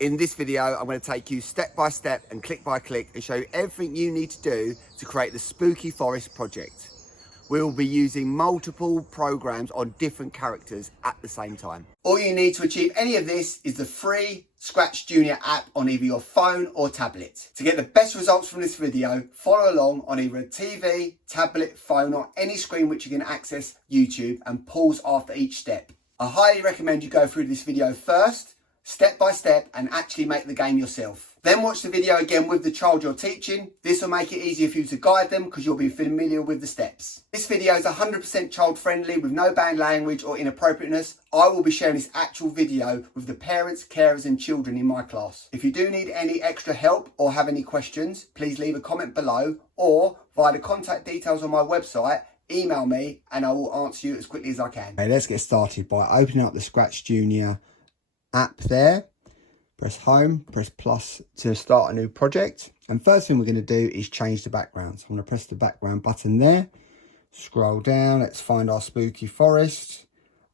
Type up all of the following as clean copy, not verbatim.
In this video, I'm going to take you step by step and click by click and show you everything you need to do to create the Spooky Forest project. We will be using multiple programs on different characters at the same time. All you need to achieve any of this is the free ScratchJr app on either your phone or tablet. To get the best results from this video, follow along on either a TV, tablet, phone or any screen which you can access YouTube and pause after each step. I highly recommend you go through this video first, step by step, and actually make the game yourself. Then watch the video again with the child you're teaching. This will make it easier for you to guide them because you'll be familiar with the steps. This video is 100% child friendly with no banned language or inappropriateness. I will be sharing this actual video with the parents, carers and children in my class. If you do need any extra help or have any questions, please leave a comment below or via the contact details on my website, email me and I will answer you as quickly as I can. Okay, let's get started by opening up the ScratchJr app there. Press home, press plus to start a new project. And first thing we're going to do is change the background. So I'm going to press the background button there. Scroll down, let's find our Spooky Forest.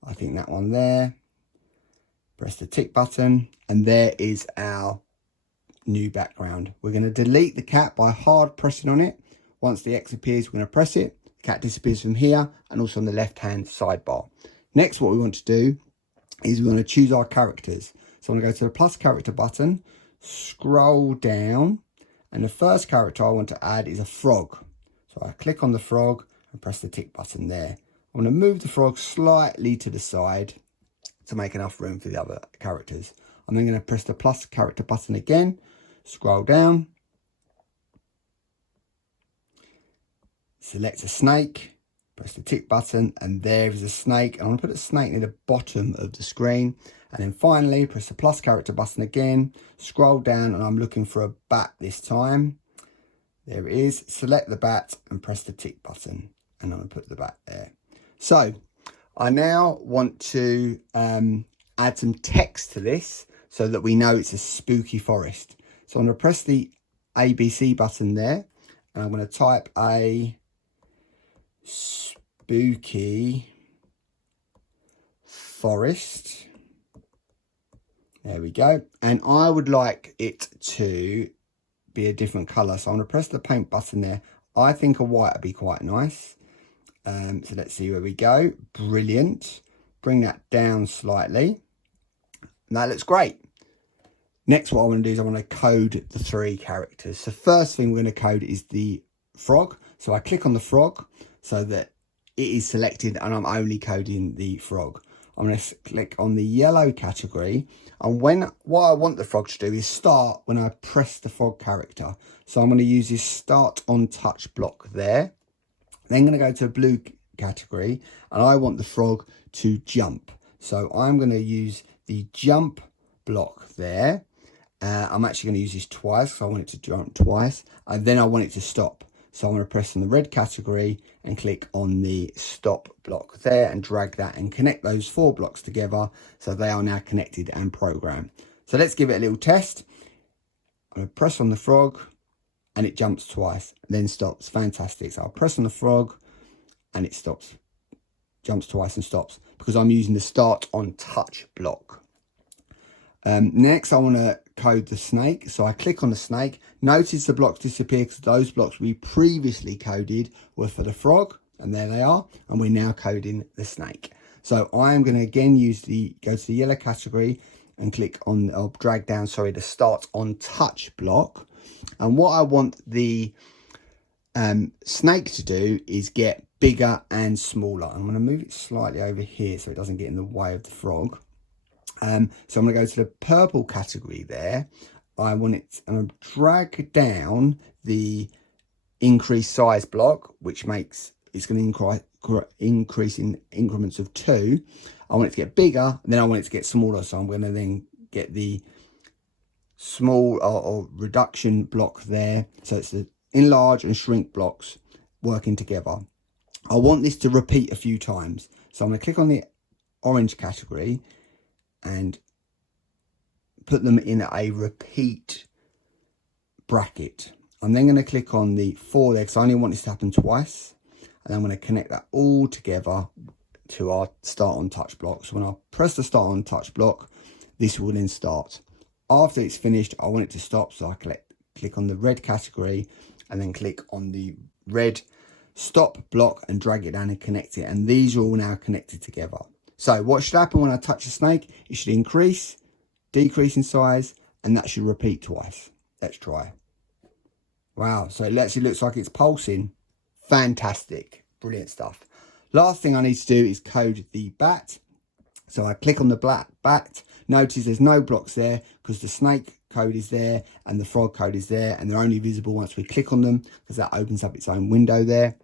I think that one there. Press the tick button and there is our new background. We're going to delete the cat by hard pressing on it. Once the X appears, we're going to press it. The cat disappears from here and also on the left hand sidebar. Next, what we want to do is we want to choose our characters. So I'm going to go to the plus character button, scroll down, and the first character I want to add is a frog. So I click on the frog and press the tick button there. I'm going to move the frog slightly to the side to make enough room for the other characters. I'm then going to press the plus character button again, scroll down, select a snake, press the tick button, and there is a snake. I'm going to put a snake near the bottom of the screen. And then finally, press the plus character button again, scroll down, and I'm looking for a bat this time. There it is. Select the bat and press the tick button. And I'm going to put the bat there. So I now want to add some text to this so that we know it's a spooky forest. So I'm going to press the ABC button there. And I'm going to type a spooky forest. There we go. And I would like it to be a different colour. So I'm going to press the paint button there. I think a white would be quite nice. So let's see where we go. Brilliant. Bring that down slightly. And that looks great. Next, what I want to do is I want to code the three characters. So first thing we're going to code is the frog. So I click on the frog so that it is selected and I'm only coding the frog. I'm going to click on the yellow category, and what I want the frog to do is start when I press the frog character. So I'm going to use this start on touch block there. Then I'm going to go to the blue category and I want the frog to jump. So I'm going to use the jump block there. I'm actually going to use this twice because I want it to jump twice, and then I want it to stop. So I'm going to press on the red category and click on the stop block there and drag that and connect those four blocks together so they are now connected and programmed. So let's give it a little test. I'm going to press on the frog and it jumps twice and then stops. Fantastic. So I'll press on the frog and it stops, jumps twice and stops because I'm using the start on touch block. Next, I want to code the snake. So I click on the snake. Notice the blocks disappear because those blocks we previously coded were for the frog. And there they are. And we're now coding the snake. So I am going to again go to the yellow category and click on, or drag down, sorry, the start on touch block. And what I want the snake to do is get bigger and smaller. I'm going to move it slightly over here so it doesn't get in the way of the frog. So I'm going to go to the purple category there. I'm going to drag down the increase size block, which makes it's going to increase in increments of 2. I want it to get bigger, and then I want it to get smaller. So I'm going to then get the small or reduction block there. So it's the enlarge and shrink blocks working together. I want this to repeat a few times. So I'm going to click on the orange category and put them in a repeat bracket. I'm then going to click on the 4 there because I only want this to happen twice. And I'm going to connect that all together to our start on touch block. So when I press the start on touch block, this will then start. After it's finished, I want it to stop, so I click on the red category and then click on the red stop block and drag it down and connect it. And these are all now connected together. So what should happen when I touch the snake? It should increase, decrease in size, and that should repeat twice. Let's try. Wow, so it actually looks like it's pulsing. Fantastic, brilliant stuff. Last thing I need to do is code the bat. So I click on the black bat. Notice there's no blocks there because the snake code is there and the frog code is there, and they're only visible once we click on them because that opens up its own window there.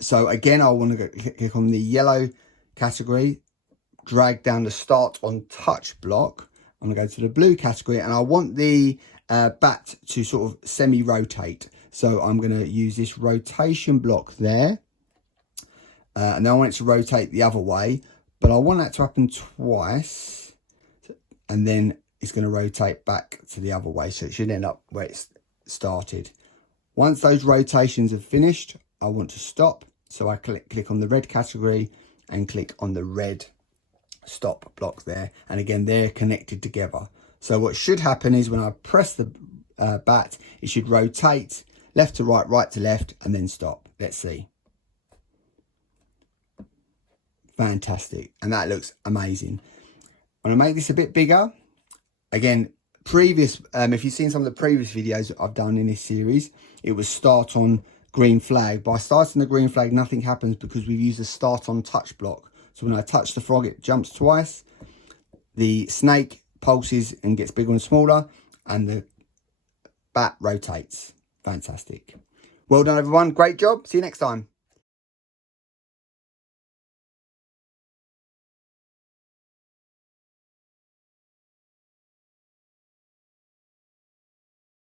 So again, I want to click on the yellow category, drag down the start on touch block. I'm going to go to the blue category, and I want the bat to sort of semi-rotate. So I'm going to use this rotation block there. And then I want it to rotate the other way, but I want that to happen twice. And then it's going to rotate back to the other way. So it should end up where it's started. Once those rotations have finished, I want to stop. So I click on the red category and click on the red stop block there. And again, they're connected together. So what should happen is when I press the bat, it should rotate left to right, right to left, and then stop. Let's see. Fantastic. And that looks amazing. I'm going to make this a bit bigger. Again, if you've seen some of the previous videos that I've done in this series, it was start on green flag. By starting the green flag, nothing happens because we've used a start on touch block. So when I touch the frog, it jumps twice. The snake pulses and gets bigger and smaller, and the bat rotates. Fantastic. Well done, everyone. Great job. See you next time.